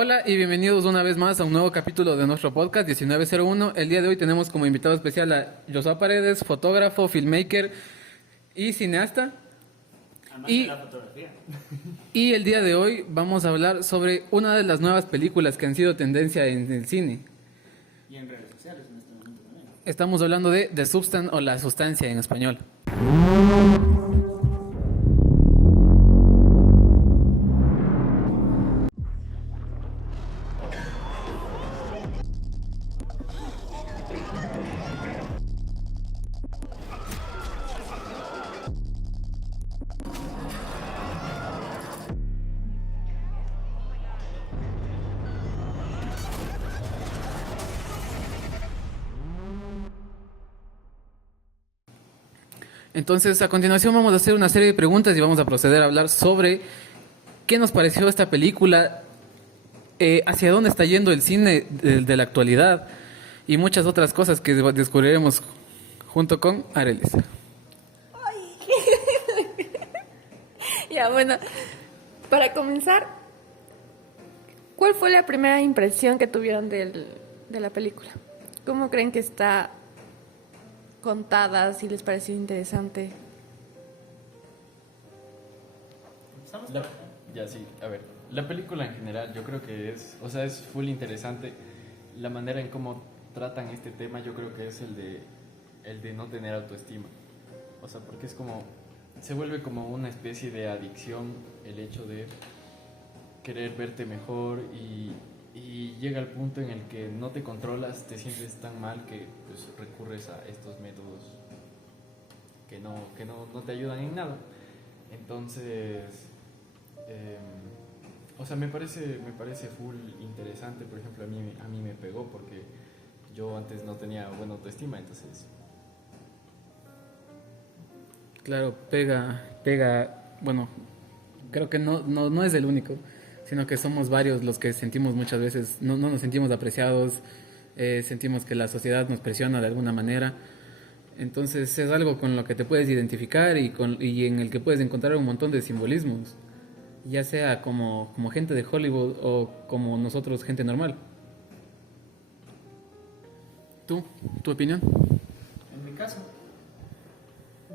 Hola y bienvenidos una vez más a un nuevo capítulo de nuestro podcast 1901. El día de hoy tenemos como invitado especial a Joshua Paredes, fotógrafo, filmmaker y cineasta. Amante de Y, la fotografía. y el día de hoy vamos a hablar sobre una de las nuevas películas que han sido tendencia en el cine. Y en redes sociales en este momento también. Estamos hablando de The Substance o La Sustancia en español. Entonces, a continuación vamos a hacer una serie de preguntas y vamos a proceder a hablar sobre qué nos pareció esta película, hacia dónde está yendo el cine de la actualidad y muchas otras cosas que descubriremos junto con Arelis. Ya, bueno, para comenzar, ¿cuál fue la primera impresión que tuvieron de la película? ¿Cómo creen que está contada? ¿Si les pareció interesante? Empezamos La- por acá. ya sí, a ver, la película en general yo creo que es full interesante. La manera en cómo tratan este tema yo creo que es el de no tener autoestima. O sea, porque es como, se vuelve como una especie de adicción el hecho de querer verte mejor y llega el punto en el que no te controlas, te sientes tan mal que pues recurres a estos métodos que no te ayudan en nada. Entonces, o sea, me parece full interesante. Por ejemplo, a mí me pegó porque yo antes no tenía buena autoestima, entonces Claro, bueno, creo que no es el único, sino que somos varios los que sentimos muchas veces, no nos sentimos apreciados, sentimos que la sociedad nos presiona de alguna manera. Entonces es algo con lo que te puedes identificar y en el que puedes encontrar un montón de simbolismos, ya sea como gente de Hollywood o como nosotros, gente normal. ¿Tu opinión? En mi caso,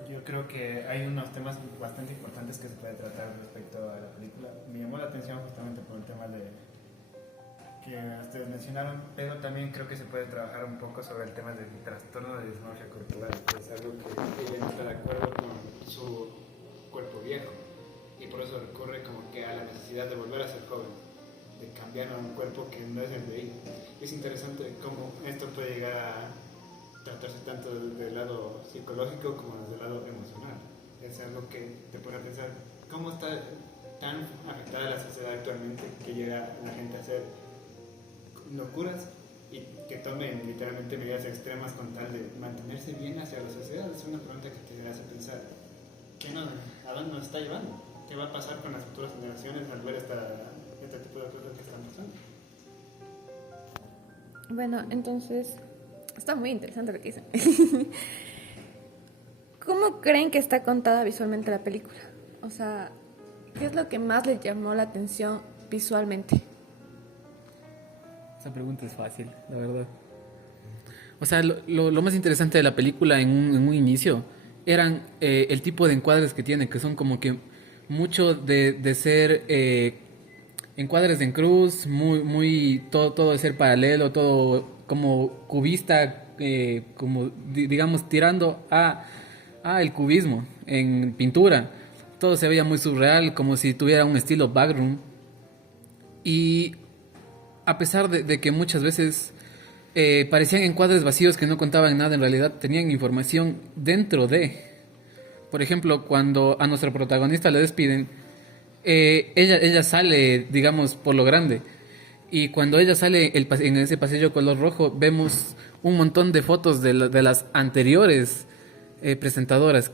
yo creo que hay unos temas bastante importantes que se puede tratar respecto a la película. Me llamó la atención justamente por el tema de que ustedes mencionaron, pero también creo que se puede trabajar un poco sobre el tema del trastorno de dismorfia corporal, que es algo que ella no está de acuerdo con su cuerpo viejo y por eso recurre como que a la necesidad de volver a ser joven, de cambiar a un cuerpo que no es el de ella. Es interesante cómo esto puede llegar a tratarse tanto desde el lado psicológico como desde el lado emocional. Es algo que te pone a pensar cómo está tan afectada la sociedad actualmente que llega la gente a hacer locuras y que tomen literalmente medidas extremas con tal de mantenerse bien hacia la sociedad. Es una pregunta que te hace pensar ¿a dónde nos está llevando? ¿Qué va a pasar con las futuras generaciones al ver este tipo de cosas que están pasando? Bueno, entonces, está muy interesante lo que dicen. ¿Cómo creen que está contada visualmente la película? O sea, ¿qué es lo que más les llamó la atención visualmente? Esa pregunta es fácil, la verdad. O sea, lo más interesante de la película en un inicio eran el tipo de encuadres que tiene, que son como que mucho de ser encuadres en cruz, todo de ser paralelo, todo como cubista, como digamos tirando a el cubismo en pintura. Todo se veía muy surreal, como si tuviera un estilo backroom. Y a pesar de que muchas veces parecían encuadres vacíos que no contaban nada, en realidad tenían información dentro de. Por ejemplo, cuando a nuestra protagonista le despiden, ella sale, digamos, por lo grande. Y cuando ella sale en ese pasillo color rojo, vemos un montón de fotos de las anteriores presentadoras.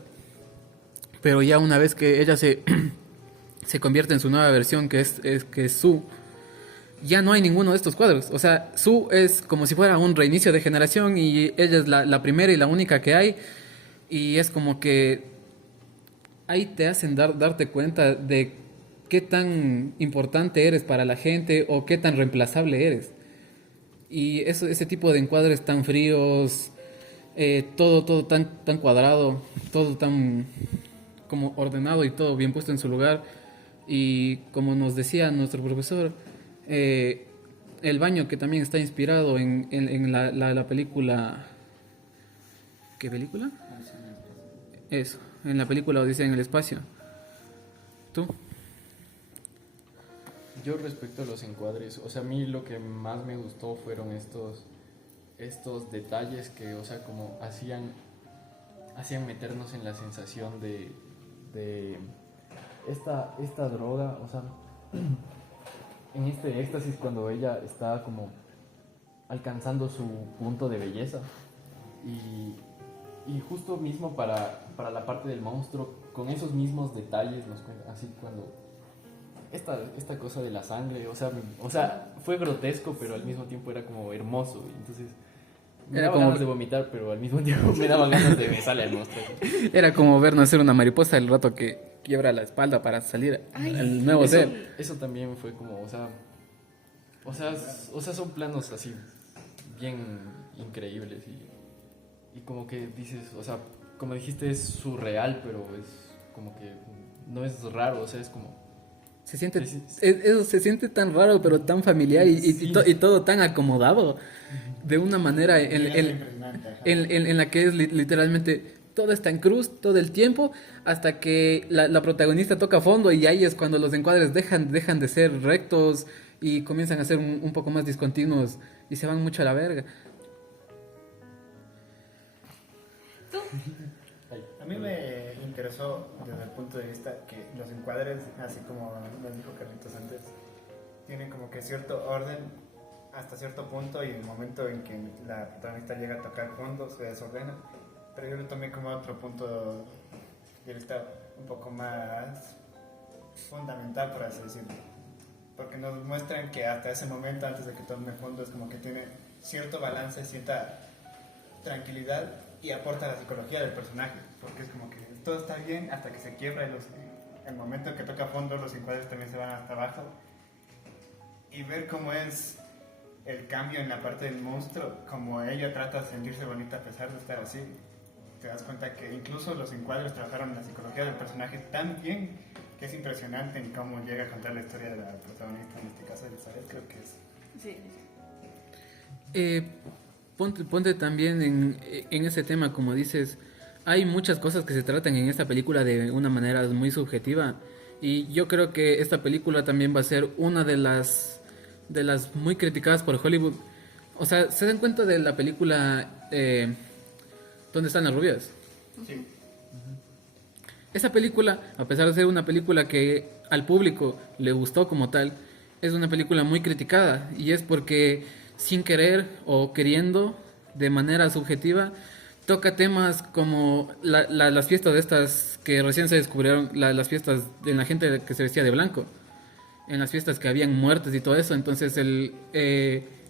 Pero ya una vez que ella se convierte en su nueva versión, que es Sue, ya no hay ninguno de estos cuadros. O sea, Sue es como si fuera un reinicio de generación y ella es la primera y la única que hay. Y es como que ahí te hacen darte cuenta de qué tan importante eres para la gente o qué tan reemplazable eres. Y eso, ese tipo de encuadres tan fríos, todo tan cuadrado, todo tan como ordenado y todo bien puesto en su lugar. Y como nos decía nuestro profesor, el baño que también está inspirado en la película... ¿Qué película? Eso, en la película Odisea en el espacio. ¿Tú? Yo respecto a los encuadres, o sea, a mí lo que más me gustó fueron estos detalles que, o sea, como hacían meternos en la sensación de esta droga, o sea, en este éxtasis cuando ella está como alcanzando su punto de belleza y justo mismo para la parte del monstruo, con esos mismos detalles nos cuenta, así cuando esta cosa de la sangre, o sea, fue grotesco, pero al mismo tiempo era como hermoso, y entonces me Era daba como- ganas de vomitar, pero al mismo tiempo me daba ganas de besarle al monstruo. Era como ver nacer una mariposa el rato que quiebra la espalda para salir al nuevo Eso, ser. eso también fue como, o sea, son planos así bien increíbles y como que dices, o sea, como dijiste es surreal, pero es como que no es raro, o sea, es como Se siente, Sí, eso se siente tan raro, pero tan familiar Sí. y todo tan acomodado de una manera Impresionante, ajá. en la que es literalmente todo está en cruz todo el tiempo hasta que la protagonista toca fondo y ahí es cuando los encuadres dejan de ser rectos y comienzan a ser un poco más discontinuos y se van mucho a la verga. ay, A mí me interesó desde el punto de vista que los encuadres, así como nos dijo Carlitos antes, tienen como que cierto orden hasta cierto punto y el momento en que la protagonista llega a tocar fondo se desordena. Pero yo lo tomé como otro punto de vista un poco más fundamental, por así decirlo. Porque nos muestran que hasta ese momento, antes de que tome fondo, es como que tiene cierto balance, cierta tranquilidad y aporta a la psicología del personaje. Porque es como que todo está bien hasta que se quiebra el momento en que toca fondo, los encuadres también se van hasta abajo. Y ver cómo es el cambio en la parte del monstruo, como ella trata de sentirse bonita a pesar de estar así. Te das cuenta que incluso los encuadres trabajaron la psicología del personaje tan bien que es impresionante en cómo llega a contar la historia de la protagonista, en este caso Elizabeth, creo que es. Sí. Ponte también en ese tema, como dices, hay muchas cosas que se tratan en esta película de una manera muy subjetiva y yo creo que esta película también va a ser una de las muy criticadas por Hollywood. O sea, ¿se dan cuenta de la película ¿Dónde están las rubias? Sí. Esa película, a pesar de ser una película que al público le gustó como tal, es una película muy criticada y es porque sin querer o queriendo, de manera subjetiva, toca temas como las fiestas de estas que recién se descubrieron, las fiestas de la gente que se vestía de blanco, en las fiestas que habían muertes y todo eso, entonces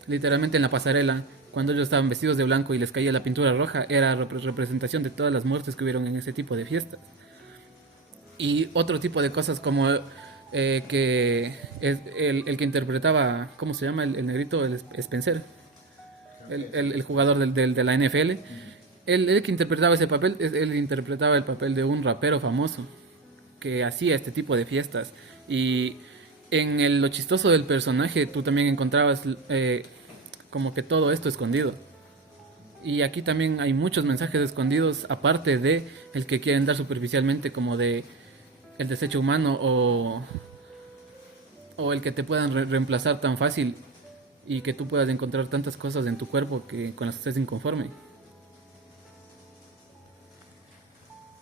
literalmente en la pasarela, cuando ellos estaban vestidos de blanco y les caía la pintura roja, era representación de todas las muertes que hubieron en ese tipo de fiestas. Y otro tipo de cosas como que es el que interpretaba, ¿cómo se llama? El negrito, el Spencer, el jugador de la NFL. Él que interpretaba ese papel, él interpretaba el papel de un rapero famoso que hacía este tipo de fiestas. Y lo chistoso del personaje, tú también encontrabas como que todo esto escondido. Y aquí también hay muchos mensajes escondidos, aparte de el que quieren dar superficialmente, como de el desecho humano o el que te puedan reemplazar tan fácil y que tú puedas encontrar tantas cosas en tu cuerpo que con las que estés inconforme.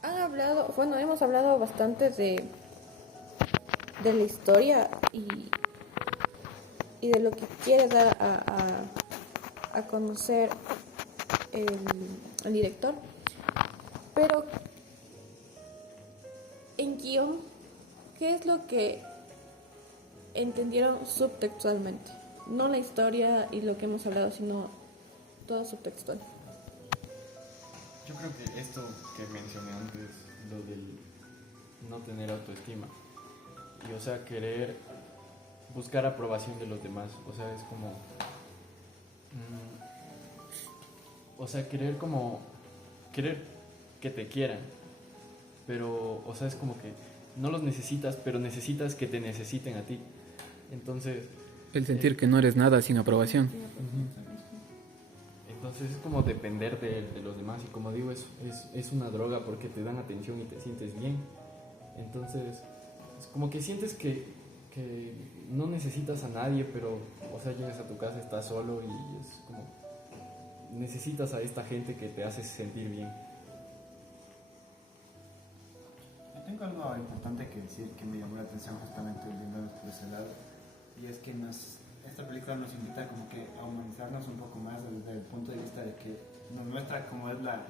Hemos hablado bastante de la historia y de lo que quiere dar a conocer el director. Pero en guión, ¿qué es lo que entendieron subtextualmente? No la historia y lo que hemos hablado, sino todo subtextual. yo creo que esto que mencioné antes, lo del no tener autoestima, y, o sea, querer buscar aprobación de los demás. O sea, es como... o sea, querer que te quieran, pero, o sea, es como que no los necesitas, pero necesitas que te necesiten a ti. Entonces... El sentir que no eres nada sin aprobación. Entonces es como depender de los demás, y como digo, es una droga porque te dan atención y te sientes bien. Entonces es como que sientes que no necesitas a nadie, pero, o sea, llegas a tu casa, estás solo y es como necesitas a esta gente que te hace sentir bien. Yo tengo algo importante que decir que me llamó la atención justamente viéndonos por ese lado, y es que esta película nos invita como que a humanizarnos un poco más desde el punto de vista de que nos muestra cómo es la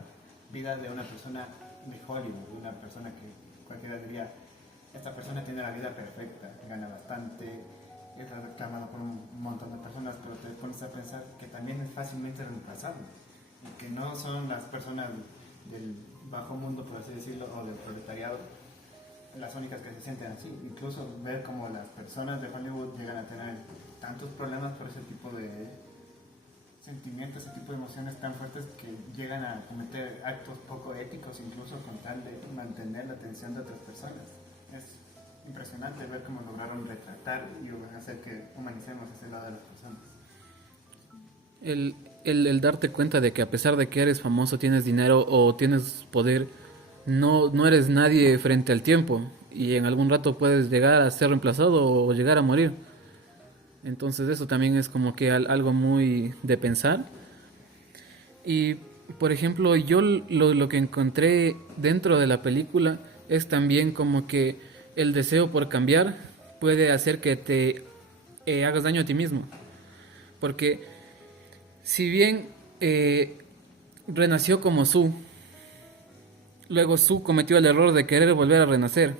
vida de una persona de Hollywood, de una persona que cualquiera diría, esta persona tiene la vida perfecta, gana bastante, es reclamado por un montón de personas, pero te pones a pensar que también es fácilmente reemplazable y que no son las personas del bajo mundo, por así decirlo, o del proletariado las únicas que se sienten así. Incluso ver cómo las personas de Hollywood llegan a tener tantos problemas por ese tipo de sentimientos, ese tipo de emociones tan fuertes que llegan a cometer actos poco éticos, incluso con tal de mantener la atención de otras personas. Es impresionante ver cómo lograron retratar y hacer que humanicemos ese lado de las personas. El darte cuenta de que a pesar de que eres famoso, tienes dinero o tienes poder, no eres nadie frente al tiempo, y en algún rato puedes llegar a ser reemplazado o llegar a morir. Entonces eso también es como que algo muy de pensar. Y por ejemplo, yo lo que encontré dentro de la película es también como que el deseo por cambiar puede hacer que te hagas daño a ti mismo. Porque si bien renació como Su, luego Su cometió el error de querer volver a renacer.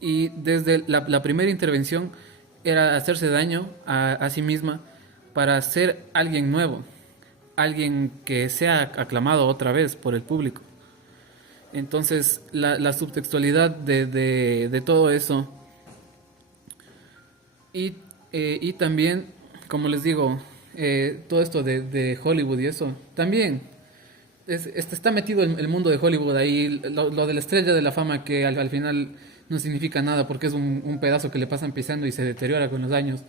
Y desde la primera intervención era hacerse daño a sí misma para ser alguien nuevo, alguien que sea aclamado otra vez por el público. Entonces la subtextualidad de todo eso y también, como les digo, todo esto de Hollywood y eso, también está metido el mundo de Hollywood ahí, lo de la estrella de la fama que al final no significa nada porque es un pedazo que le pasan pisando y se deteriora con los años.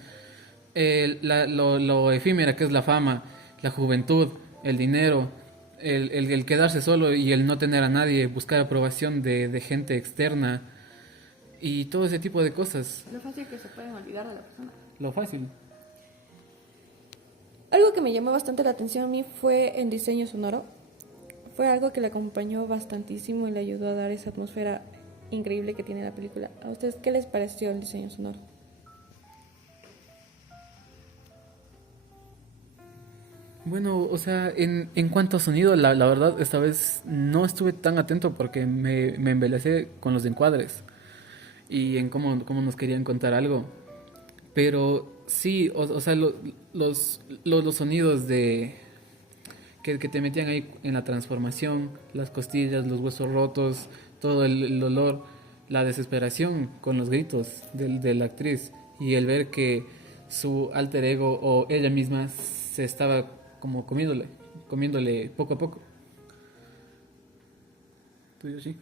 Lo efímera que es la fama, la juventud, el dinero, el quedarse solo y el no tener a nadie, buscar aprobación de gente externa y todo ese tipo de cosas. Lo fácil que se pueden olvidar de la persona. Lo fácil. Algo que me llamó bastante la atención a mí fue el diseño sonoro. Fue algo que le acompañó bastantísimo y le ayudó a dar esa atmósfera increíble que tiene la película. ¿A ustedes qué les pareció el diseño sonoro? Bueno, o sea, en cuanto a sonido, la verdad, esta vez no estuve tan atento porque me embelecé con los encuadres y en cómo nos querían contar algo. Pero sí, o sea, los sonidos que te metían ahí en la transformación, las costillas, los huesos rotos, todo el dolor, la desesperación con los gritos de la actriz y el ver que su alter ego o ella misma se estaba como comiéndole poco a poco. ¿Tú, Yoshi?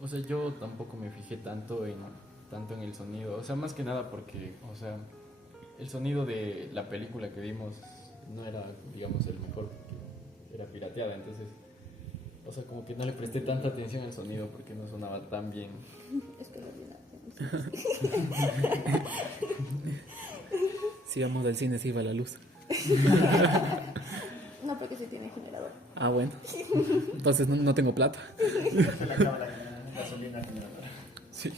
O sea, yo tampoco me fijé tanto en el sonido. O sea, más que nada porque, o sea, el sonido de la película que vimos no era, digamos, el mejor, porque era pirateada. Entonces, o sea, como que no le presté tanta atención al sonido porque no sonaba tan bien. Es que lo Si vamos al cine, se iba la luz. No, porque sí tiene generador. Ah, bueno. Entonces no tengo plata. Se le acaba la gasolina generadora. Sí.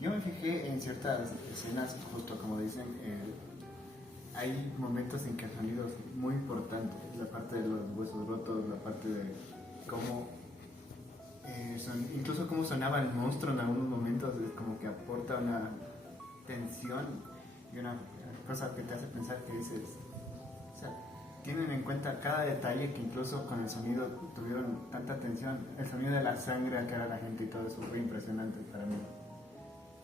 Yo me fijé en ciertas escenas, justo como dicen, hay momentos en que el sonido es muy importante, la parte de los huesos rotos, la parte de cómo, incluso cómo sonaba el monstruo en algunos momentos, es como que aporta una tensión y una cosa que te hace pensar que dices, o sea, tienen en cuenta cada detalle, que incluso con el sonido tuvieron tanta atención. El sonido de la sangre al caer a la gente y todo eso fue impresionante para mí.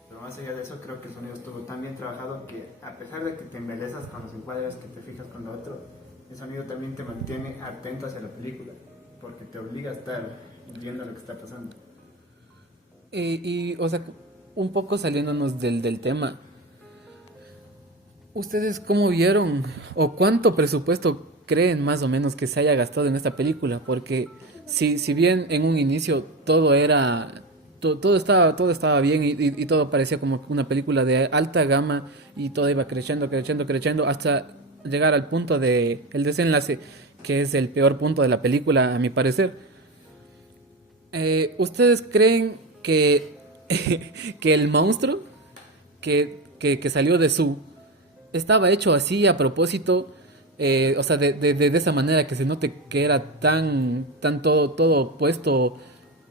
Pero más allá de eso, creo que el sonido estuvo tan bien trabajado que, a pesar de que te embelezas con los encuadres, que te fijas con lo otro, el sonido también te mantiene atento hacia la película, porque te obliga a estar viendo lo que está pasando. O sea, un poco saliéndonos del tema, ¿ustedes cómo vieron o cuánto presupuesto creen más o menos que se haya gastado en esta película? Porque si bien en un inicio todo era, todo estaba bien y todo parecía como una película de alta gama y todo iba creciendo, creciendo, creciendo hasta llegar al punto de el desenlace, que es el peor punto de la película a mi parecer. ¿Ustedes creen que, que el monstruo que salió de Su estaba hecho así a propósito? O sea, de esa manera que se note que era tan todo puesto,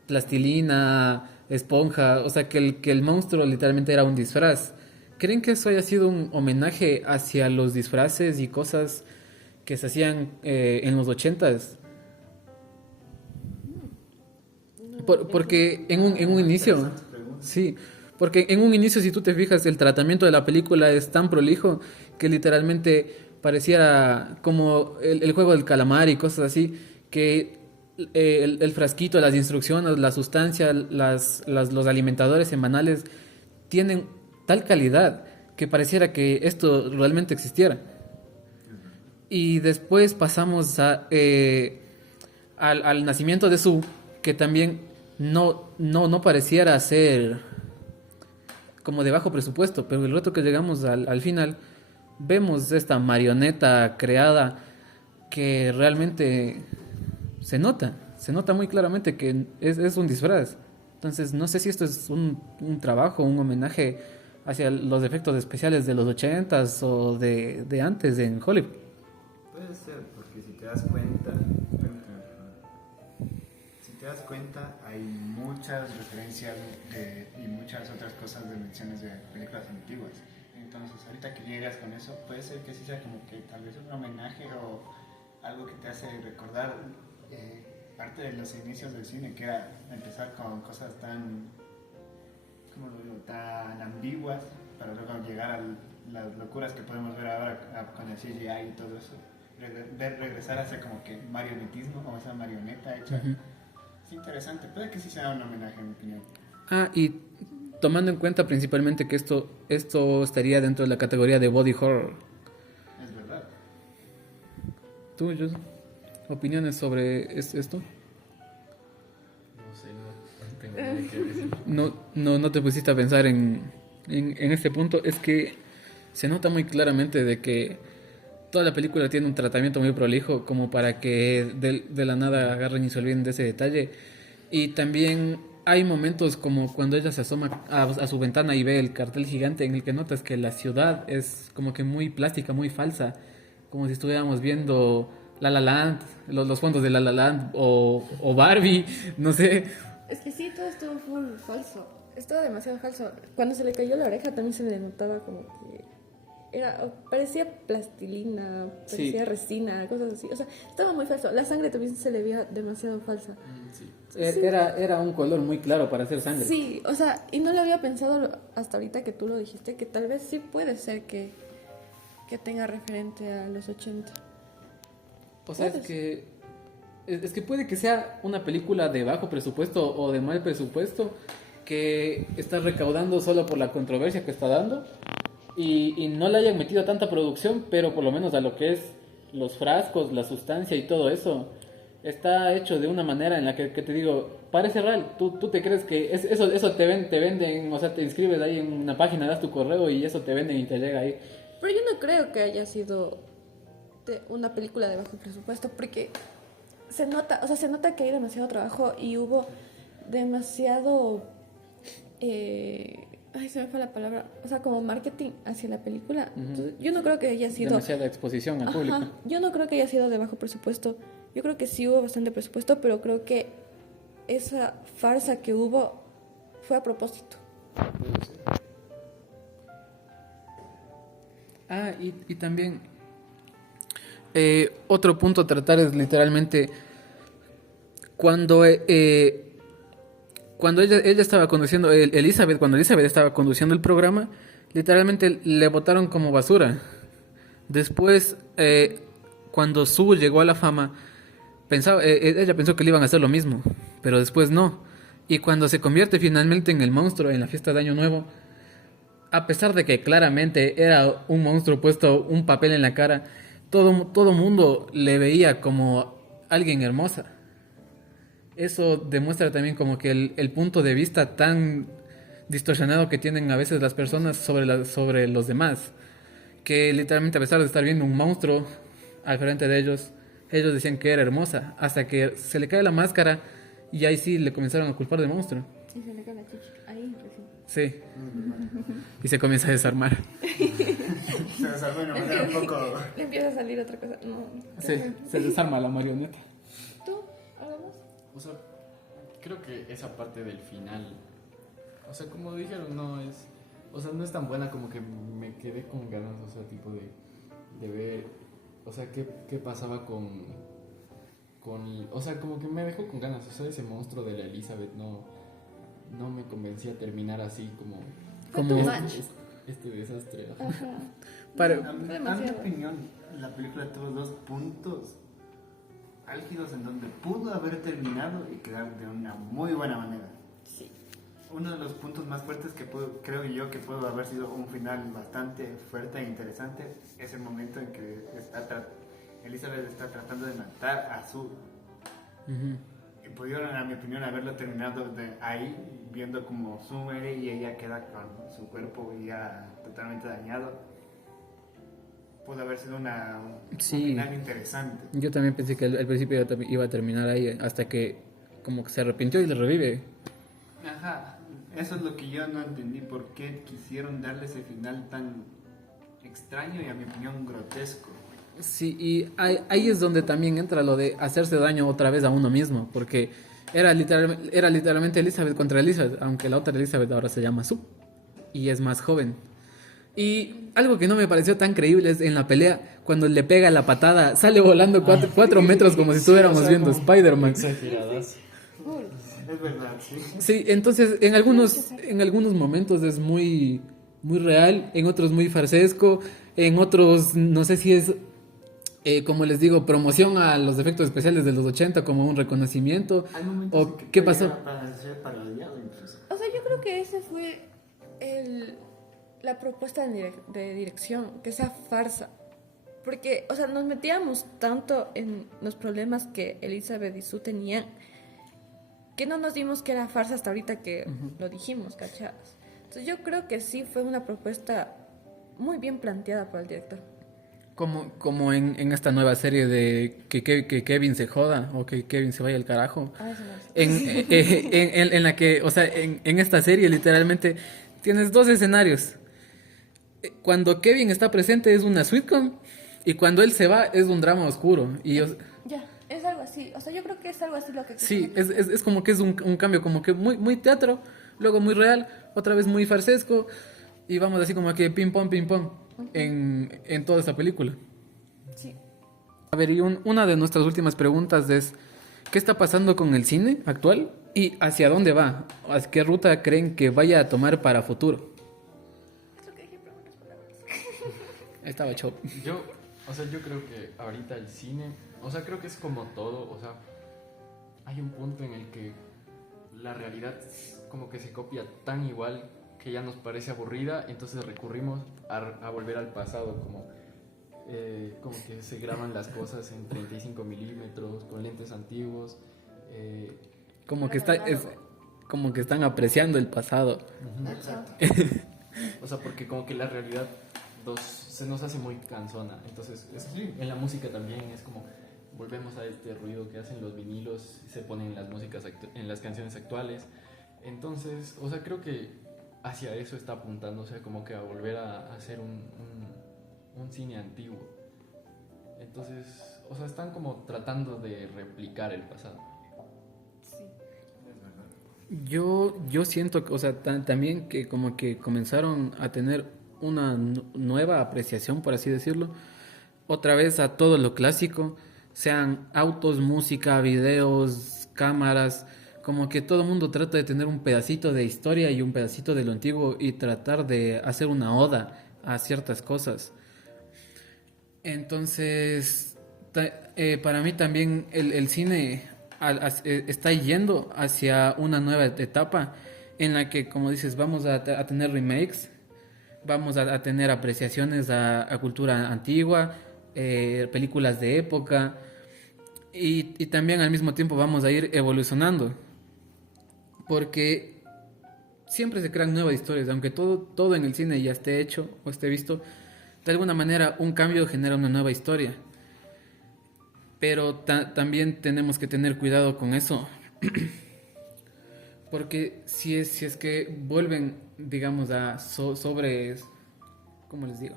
plastilina, esponja, o sea, que el monstruo literalmente era un disfraz. ¿Creen que eso haya sido un homenaje hacia los disfraces y cosas que se hacían en los 80s? Porque en un inicio, sí, porque en un inicio, si tú te fijas, el tratamiento de la película es tan prolijo que literalmente pareciera como el juego del calamar y cosas así, que el frasquito, las instrucciones, la sustancia, los alimentadores semanales tienen tal calidad que pareciera que esto realmente existiera. Y después pasamos al nacimiento de Su, que también no pareciera ser como de bajo presupuesto, pero el rato que llegamos al final, vemos esta marioneta creada que realmente se nota muy claramente que es un disfraz. Entonces, no sé si esto es un trabajo, un homenaje hacia los efectos especiales de los 80s o de antes en Hollywood. Puede ser, porque si te das cuenta, permíteme, por favor. Si te das cuenta, hay muchas referencias y muchas otras cosas de menciones de películas antiguas. Entonces, ahorita que llegas con eso, puede ser que sí sea como que tal vez un homenaje o algo que te hace recordar parte de los inicios del cine, que era empezar con cosas tan, ¿cómo lo digo?, tan ambiguas, para luego llegar a las locuras que podemos ver ahora con el CGI y todo eso. Regresar hacia como que marionetismo, o esa marioneta hecha. Uh-huh. Es interesante, puede que sí sea un homenaje, en mi opinión. Y tomando en cuenta principalmente que esto estaría dentro de la categoría de body horror. Es verdad. ¿Tú, Jus, opiniones sobre esto? No sé, no tengo nada que decir. No te pusiste a pensar en este punto. Es que se nota muy claramente de que toda la película tiene un tratamiento muy prolijo como para que de la nada agarren y se olviden de ese detalle. Y también hay momentos como cuando ella se asoma a su ventana y ve el cartel gigante en el que notas que la ciudad es como que muy plástica, muy falsa, como si estuviéramos viendo La La Land, los fondos de La La Land o Barbie, no sé. Es que sí, todo estuvo full falso. Estaba demasiado falso. Cuando se le cayó la oreja también se le notaba como que parecía plastilina, parecía resina, cosas así. O sea, estaba muy falso. La sangre también se le veía demasiado falsa. Sí. Era un color muy claro para hacer sangre. Sí, o sea, y no lo había pensado hasta ahorita que tú lo dijiste, que tal vez sí puede ser que tenga referente a los 80. O sea, es que puede que sea una película de bajo presupuesto o de mal presupuesto que está recaudando solo por la controversia que está dando y no le hayan metido tanta producción, pero por lo menos a lo que es los frascos, la sustancia y todo eso, está hecho de una manera en la que te digo, parece real. Tú te crees que eso te venden, o sea, te inscribes ahí en una página, das tu correo y eso te venden y te llega ahí. Pero yo no creo que haya sido una película de bajo presupuesto, porque se nota que hay demasiado trabajo y hubo demasiado se me fue la palabra, o sea, como marketing hacia la película. Uh-huh. Entonces, yo no creo que haya sido demasiada exposición al público. Yo no creo que haya sido de bajo presupuesto. Yo creo que sí hubo bastante presupuesto, pero creo que esa farsa que hubo fue a propósito. Y también Otro punto a tratar es literalmente cuando, cuando ella estaba conduciendo, Elizabeth, cuando Elizabeth estaba conduciendo el programa, literalmente le botaron como basura. Después, cuando Sue llegó a la fama, ella pensó que le iban a hacer lo mismo, pero después no. Y cuando se convierte finalmente en el monstruo en la fiesta de Año Nuevo, a pesar de que claramente era un monstruo puesto un papel en la cara, todo mundo le veía como alguien hermosa. Eso demuestra también como que el punto de vista tan distorsionado que tienen a veces las personas sobre los demás. Que literalmente a pesar de estar viendo un monstruo al frente de ellos decían que era hermosa. Hasta que se le cae la máscara y ahí sí le comenzaron a culpar de monstruo. Sí, se le cae la chicha. Ahí recién. Sí. Y se comienza a desarmar. Se desarmó de una manera un poco... Le empieza a salir otra cosa. No. Sí, se desarma la marioneta. ¿Tú? ¿Algo más? O sea, creo que esa parte del final, o sea, como dijeron, no es, o sea, no es tan buena, como que me quedé con ganas, o sea, tipo de ver, o sea, qué pasaba con, o sea, como que me dejó con ganas, o sea, ese monstruo de la Elizabeth no me convencía terminar así Como- este desastre. Ajá. Ajá. Para- A mi opinión, la película tuvo dos puntos álgidos en donde pudo haber terminado y quedar de una muy buena manera. Sí. Uno de los puntos más fuertes que creo yo que pudo haber sido un final bastante fuerte e interesante es el momento en que Elizabeth está tratando de matar a Sue. Ujú. Y pudieron, a mi opinión, haberlo terminado de ahí, viendo como Sue muere y ella queda con su cuerpo ya totalmente dañado. Pudo haber sido un Sí. final interesante. Yo también pensé que al principio iba a terminar ahí, hasta que como que se arrepintió y le revive. Ajá, eso es lo que yo no entendí, por qué quisieron darle ese final tan extraño y a mi opinión grotesco. Sí, y ahí es donde también entra lo de hacerse daño otra vez a uno mismo, porque era literalmente Elizabeth contra Elizabeth, aunque la otra Elizabeth ahora se llama Sue y es más joven. Y algo que no me pareció tan creíble es en la pelea, cuando le pega la patada, sale volando 4 metros como si estuviéramos o sea, viendo como Spider-Man. Exageradas. Es verdad, sí. Sí, entonces en algunos momentos es muy, muy real, en otros muy farsesco, en otros no sé si es, como les digo, promoción a los efectos especiales de los 80 como un reconocimiento. Hay momentos ¿O en que qué puede pasó? llegar para ser parodiado incluso. O sea, yo creo que ese fue la propuesta de dirección, que sea farsa. Porque, o sea, nos metíamos tanto en los problemas que Elizabeth y Sue tenían, que no nos dimos que era farsa hasta ahorita que lo dijimos, ¿cachadas? Entonces yo creo que sí fue una propuesta muy bien planteada por el director. Como en esta nueva serie de que Kevin se joda o que Kevin se vaya al carajo. Ah, eso no sé. En la que, o sea, en esta serie literalmente tienes dos escenarios. Cuando Kevin está presente es una sitcom y cuando él se va es un drama oscuro. Y Ya, es algo así. O sea, yo creo que es algo así lo que... sí, es como que es un cambio, como que muy teatro, luego muy real, otra vez muy farsesco y vamos así como que ping pong en toda esta película. Sí. A ver, y una de nuestras últimas preguntas es, ¿qué está pasando con el cine actual y hacia dónde va? ¿A qué ruta creen que vaya a tomar para futuro? Es lo que dije, pero en otras palabras. Estaba show. Yo creo que ahorita el cine, o sea, creo que es como todo, o sea, hay un punto en el que la realidad como que se copia tan igual que ya nos parece aburrida, entonces recurrimos a volver al pasado, como que se graban las cosas en 35 milímetros, con lentes antiguos. Como que como que están apreciando el pasado. Exacto. O sea, porque como que la realidad se nos hace muy cansona. Entonces, en la música también es como volvemos a este ruido que hacen los vinilos y se ponen en las músicas en las canciones actuales. Entonces, o sea, creo que hacia eso está apuntando, o sea, como que a volver a hacer un cine antiguo. Entonces, o sea, están como tratando de replicar el pasado. Yo siento, o sea, también que como que comenzaron a tener una nueva apreciación, por así decirlo, otra vez a todo lo clásico, sean autos, música, videos, cámaras, como que todo el mundo trata de tener un pedacito de historia y un pedacito de lo antiguo y tratar de hacer una oda a ciertas cosas. Entonces, para mí también el cine está yendo hacia una nueva etapa en la que, como dices, vamos a tener remakes, vamos a tener apreciaciones a cultura antigua, películas de época y también al mismo tiempo vamos a ir evolucionando porque siempre se crean nuevas historias, aunque todo en el cine ya esté hecho o esté visto, de alguna manera un cambio genera una nueva historia. Pero también tenemos que tener cuidado con eso. Porque si es que vuelven, digamos, a sobre... ¿Cómo les digo?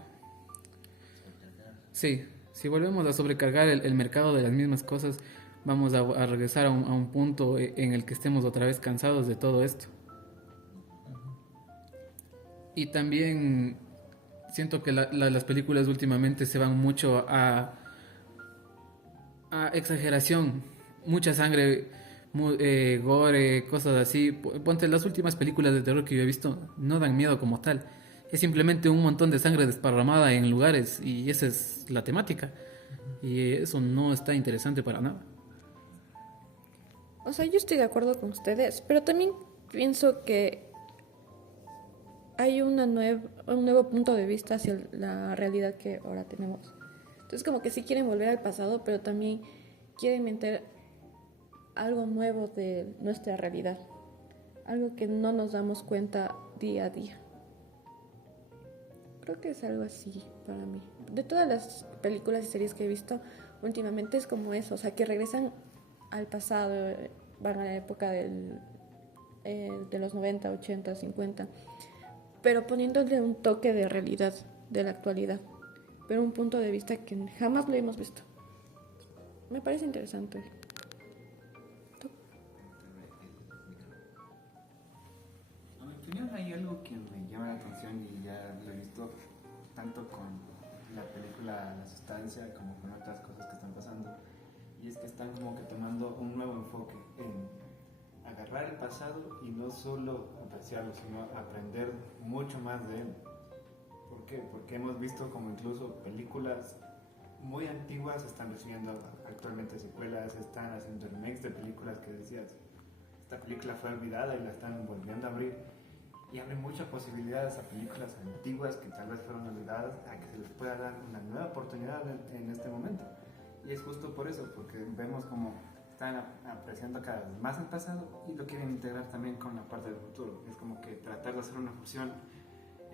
Sí, si volvemos a sobrecargar el mercado de las mismas cosas, vamos a regresar a un punto en el que estemos otra vez cansados de todo esto. Y también siento que las películas últimamente se van mucho a exageración, mucha sangre, gore, cosas así. Ponte, las últimas películas de terror que yo he visto no dan miedo como tal. Es simplemente un montón de sangre desparramada en lugares y esa es la temática. Y eso no está interesante para nada. O sea, yo estoy de acuerdo con ustedes, pero también pienso que hay un nuevo punto de vista hacia la realidad que ahora tenemos. Entonces, como que sí quieren volver al pasado, pero también quieren meter algo nuevo de nuestra realidad. Algo que no nos damos cuenta día a día. Creo que es algo así para mí. De todas las películas y series que he visto últimamente es como eso. O sea, que regresan al pasado, van a la época de los 90, 80, 50. Pero poniéndole un toque de realidad, de la actualidad. Pero un punto de vista que jamás lo hemos visto. Me parece interesante. A mi opinión hay algo que me llama la atención y ya lo he visto tanto con la película La Sustancia como con otras cosas que están pasando. Y es que están como que tomando un nuevo enfoque en agarrar el pasado y no solo apreciarlo, sino aprender mucho más de él. ¿Por qué? Porque hemos visto como incluso películas muy antiguas están recibiendo actualmente secuelas, están haciendo remakes de películas que decías, esta película fue olvidada y la están volviendo a abrir. Y abre muchas posibilidades a películas antiguas que tal vez fueron olvidadas, a que se les pueda dar una nueva oportunidad en este momento. Y es justo por eso, porque vemos como están apreciando cada vez más el pasado y lo quieren integrar también con la parte del futuro. Es como que tratar de hacer una fusión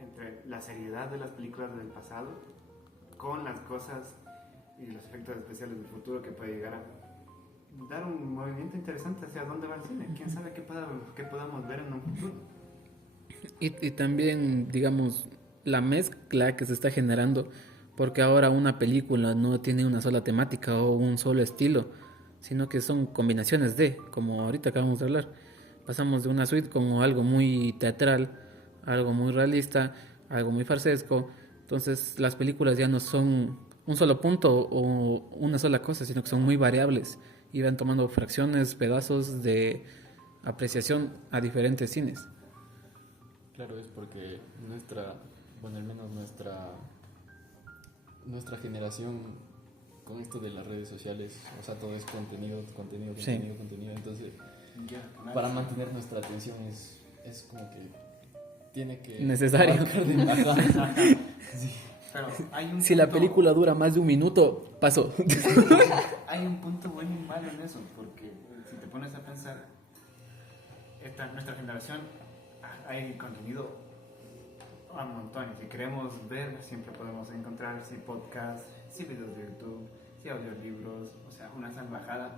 entre la seriedad de las películas del pasado con las cosas y los efectos especiales del futuro, que puede llegar a dar un movimiento interesante hacia dónde va el cine. Quién sabe qué podamos ver en un futuro. Y también, digamos, la mezcla que se está generando, porque ahora una película no tiene una sola temática o un solo estilo, sino que son combinaciones de, como ahorita acabamos de hablar. Pasamos de una suite como algo muy teatral, algo muy realista, algo muy farsesco. Entonces las películas ya no son un solo punto o una sola cosa, sino que son muy variables y van tomando fracciones, pedazos de apreciación a diferentes cines. Claro, es porque al menos nuestra generación, con esto de las redes sociales, o sea, todo es contenido, Sí. entonces para mantener nuestra atención es como que tiene que... Necesario. abarcar demasiado. Sí. Pero hay un Si la punto- película dura más de un minuto, pasó. Hay un punto bueno y malo en eso, porque si te pones a pensar, nuestra generación, hay contenido a montones. Si queremos ver, siempre podemos encontrar, si podcasts, si videos de YouTube, si audiolibros, o sea, una salvajada.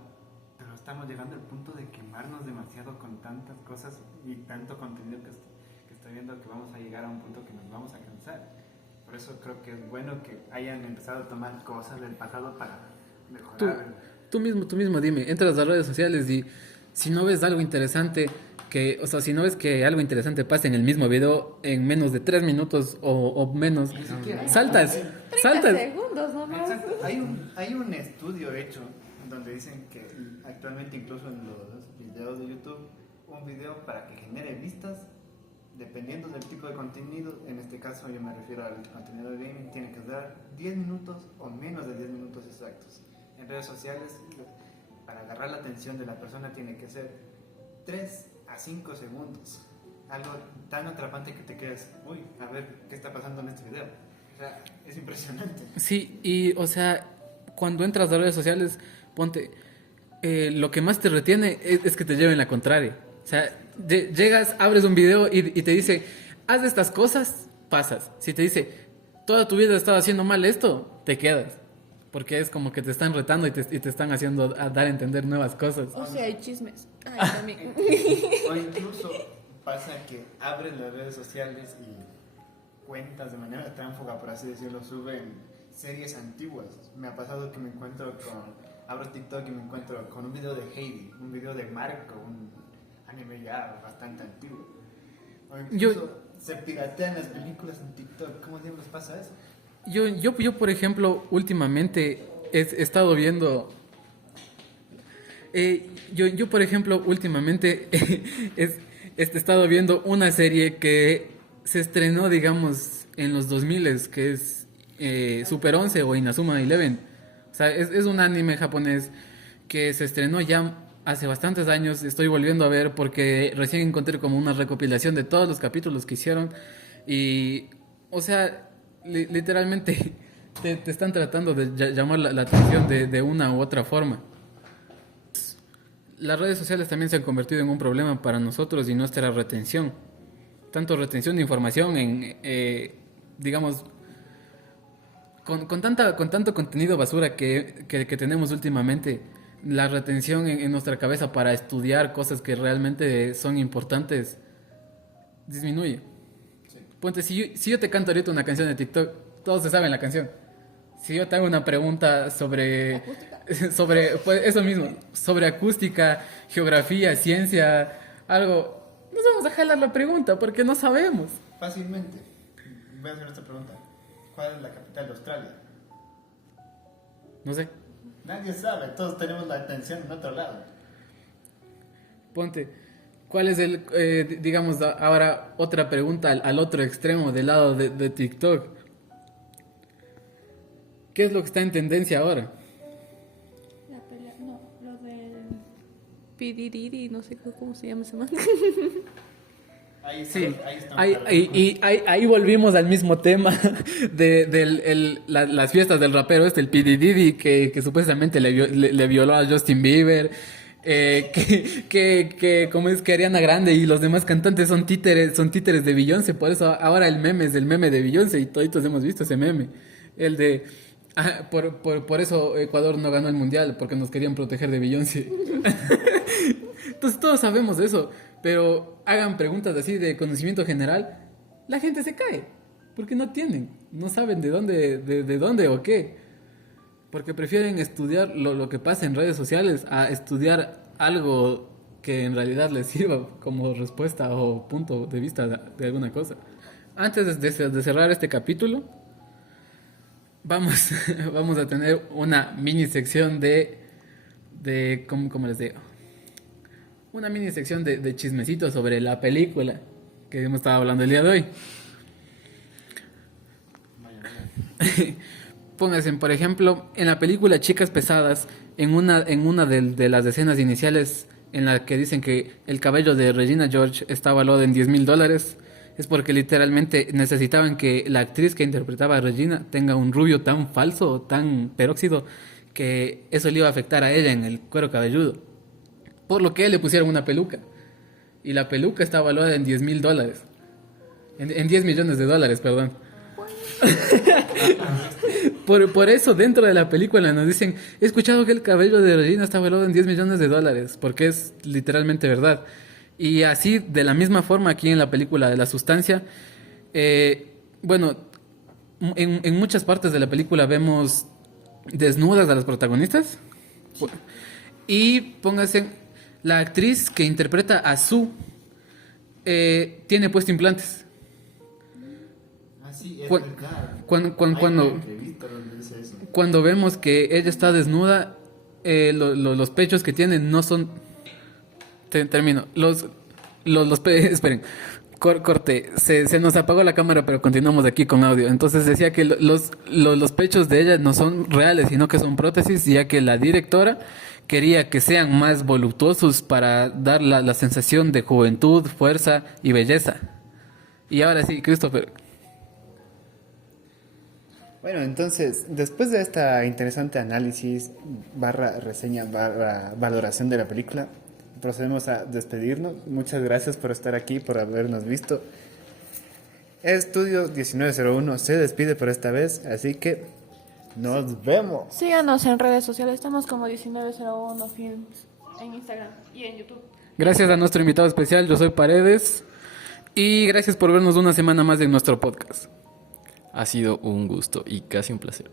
Pero estamos llegando al punto de quemarnos demasiado con tantas cosas y tanto contenido que estoy viendo, que vamos a llegar a un punto que nos vamos a cansar. Por eso creo que es bueno que hayan empezado a tomar cosas del pasado para mejorar. Tú mismo dime, entras a las redes sociales y si no ves algo interesante, si no ves que algo interesante pasa en el mismo video en menos de 3 minutos o menos, saltas. saltas. segundos nomás. Exacto. Hay un estudio hecho donde dicen que actualmente incluso en los videos de YouTube, un video para que genere vistas, dependiendo del tipo de contenido, en este caso yo me refiero al contenido de gaming, tiene que durar 10 minutos o menos de 10 minutos exactos. En redes sociales, para agarrar la atención de la persona tiene que ser 3 a 5 segundos. Algo tan atrapante que te quedes, uy, a ver qué está pasando en este video. O sea, es impresionante. Sí, y o sea, cuando entras a redes sociales, ponte, lo que más te retiene es que te lleven la contraria. O sea, llegas, abres un video y te dice, haz estas cosas, pasas. Si te dice, toda tu vida has estado haciendo mal esto, te quedas. Porque es como que te están retando y te están haciendo a dar a entender nuevas cosas. O sea, hay chismes. Ay, también. O incluso pasa que abres las redes sociales y cuentas de manera tránfuga, por así decirlo, suben series antiguas. Me ha pasado que me encuentro abro TikTok y me encuentro con un video de Heidi, un video de Marco, un anime ya bastante antiguo. O incluso se piratean las películas en TikTok. ¿Cómo diablos pasa eso? Yo, por ejemplo, últimamente he estado viendo... yo, por ejemplo, últimamente he estado viendo una serie que se estrenó, digamos, en los 2000, que es Super 11 o Inazuma Eleven. O sea, es un anime japonés que se estrenó ya hace bastantes años. Estoy volviendo a ver porque recién encontré como una recopilación de todos los capítulos que hicieron. Y, o sea, literalmente te están tratando de llamar la atención de una u otra forma. Las redes sociales también se han convertido en un problema para nosotros y nuestra retención. Tanto retención de información digamos, con tanto contenido basura que tenemos últimamente, la retención en nuestra cabeza para estudiar cosas que realmente son importantes disminuye. Sí. Ponte, si yo te canto ahorita una canción de TikTok, todos se saben la canción. Si yo te hago una pregunta sobre pues eso mismo, sobre acústica, geografía, ciencia, algo, nos vamos a jalar la pregunta porque no sabemos. Fácilmente. Voy a hacer esta pregunta. ¿Cuál es la capital de Australia? No sé. Nadie sabe, todos tenemos la atención en otro lado. Ponte, ¿cuál es digamos, ahora otra pregunta al otro extremo, del lado de TikTok? ¿Qué es lo que está en tendencia ahora? La pelea, no, lo del Pidididi, no sé cómo se llama ese man. Ahí está, Sí, ahí está. ahí volvimos al mismo tema de las fiestas del rapero el P. Diddy, que supuestamente le violó a Justin Bieber, que como es que Ariana Grande y los demás cantantes son títeres de Beyoncé, por eso ahora el meme es el meme de Beyoncé y todos hemos visto ese meme, el de... por eso Ecuador no ganó el mundial, porque nos querían proteger de Beyoncé. Entonces todos sabemos de eso, pero hagan preguntas así de conocimiento general, la gente se cae, porque no saben de dónde o qué, porque prefieren estudiar lo que pasa en redes sociales a estudiar algo que en realidad les sirva como respuesta o punto de vista de alguna cosa. Antes de cerrar este capítulo, vamos a tener una mini sección de ¿cómo les digo? Una mini sección de chismecitos sobre la película que hemos estado hablando el día de hoy. Pónganse, por ejemplo, en la película Chicas Pesadas, en una de las escenas iniciales en la que dicen que el cabello de Regina George está valuado en $10,000, es porque literalmente necesitaban que la actriz que interpretaba a Regina tenga un rubio tan falso, tan peróxido, que eso le iba a afectar a ella en el cuero cabelludo. Por lo que le pusieron una peluca. Y la peluca está valuada en $10,000. En $10 millones, perdón. Por eso dentro de la película nos dicen, he escuchado que el cabello de Regina está valuado en $10 millones, porque es literalmente verdad. Y así, de la misma forma, aquí en la película de La Sustancia, bueno, en muchas partes de la película vemos desnudas a las protagonistas. Y póngase, la actriz que interpreta a Sue tiene puesto implantes. ¿Ah, Sí, es Cu- verdad. cuando, Hay una entrevista donde dice eso. cuando vemos que ella está desnuda, los pechos que tiene no son... termino. Esperen. Corte. Se nos apagó la cámara, pero continuamos aquí con audio. Entonces decía que los pechos de ella no son reales, sino que son prótesis, ya que la directora quería que sean más voluptuosos para dar la sensación de juventud, fuerza y belleza. Y ahora sí, Christopher. Bueno, entonces, después de esta interesante análisis, barra reseña, barra valoración de la película, procedemos a despedirnos. Muchas gracias por estar aquí, por habernos visto. Estudio 1901 se despide por esta vez, así que nos vemos. Síganos en redes sociales, estamos como 1901 Films en Instagram y en YouTube. Gracias a nuestro invitado especial, yo soy Paredes. Y gracias por vernos una semana más en nuestro podcast. Ha sido un gusto y casi un placer.